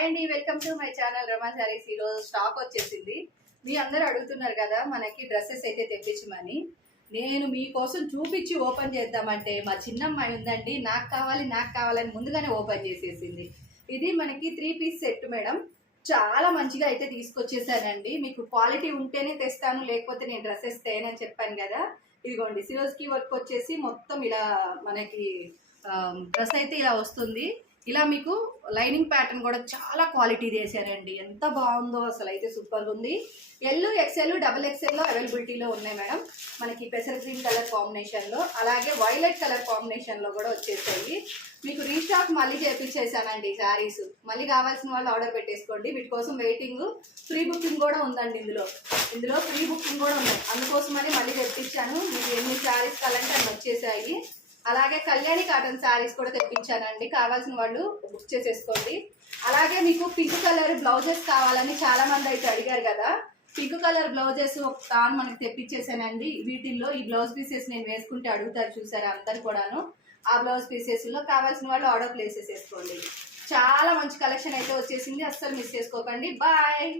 Hi అండి, welcome to my channel రమా సారీస్. ఈరోజు stock వచ్చేసింది. మీ అందరు అడుగుతున్నారు కదా మనకి డ్రెస్సెస్ అయితే తెప్పించమని. నేను మీకోసం చూపించి ఓపెన్ చేద్దామంటే మా చిన్నమ్మాయి ఉందండి, నాకు కావాలని ముందుగానే ఓపెన్ చేసేసింది. ఇది మనకి 3 పీస్ సెట్ మేడం. చాలా మంచిగా అయితే తీసుకొచ్చేసానండి. మీకు క్వాలిటీ ఉంటేనే తెస్తాను, లేకపోతే నేను డ్రెస్సెస్ తేనని చెప్పాను కదా. ఇదిగోండి, సిరోస్కి వర్క్ వచ్చేసి మొత్తం ఇలా మనకి డ్రెస్ అయితే ఇలా వస్తుంది. ఇలా మీకు లైనింగ్ ప్యాటర్న్ కూడా చాలా క్వాలిటీ చేశారండి. ఎంత బాగుందో అసలు, అయితే సూపర్గా ఉంది. ఎల్, ఎక్స్ఎల్, డబుల్ ఎక్స్ఎల్లో అవైలబిలిటీలో ఉన్నాయి మేడం. మనకి పెసర గ్రీన్ కలర్ కాంబినేషన్లో, అలాగే వైలెట్ కలర్ కాంబినేషన్లో కూడా వచ్చేసాయి. మీకు రీస్టాక్ మళ్ళీ చేపించేసానండి శారీస్. మళ్ళీ కావాల్సిన వాళ్ళు ఆర్డర్ పెట్టేసుకోండి. వీటి కోసం వెయిటింగ్, ప్రీ బుకింగ్ కూడా ఉందండి. ఇందులో ప్రీ బుకింగ్ కూడా ఉంది. అందుకోసమని మళ్ళీ తెప్పించాను. మీకు ఎన్ని శారీస్ కావాలంటే అన్ని వచ్చేసాయి. అలాగే కళ్యాణి కాటన్ శారీస్ కూడా తెప్పించానండి. కావాల్సిన వాళ్ళు బుక్ చేసేసుకోండి. అలాగే మీకు పింక్ కలర్ బ్లౌజెస్ కావాలని చాలా మంది అయితే అడిగారు కదా. పింక్ కలర్ బ్లౌజెస్ ఒక తాను మనకి తెప్పించేసానండి. వీటిల్లో ఈ బ్లౌజ్ పీసెస్ నేను వేసుకుంటే అడుగుతారు చూసారా అందరు కూడాను. ఆ బ్లౌజ్ పీసెస్ లో కావాల్సిన వాళ్ళు ఆర్డర్ ప్లేస్ చేసేసుకోండి. చాలా మంచి కలెక్షన్ అయితే వచ్చేసింది, అస్సలు మిస్ చేసుకోకండి. బాయ్.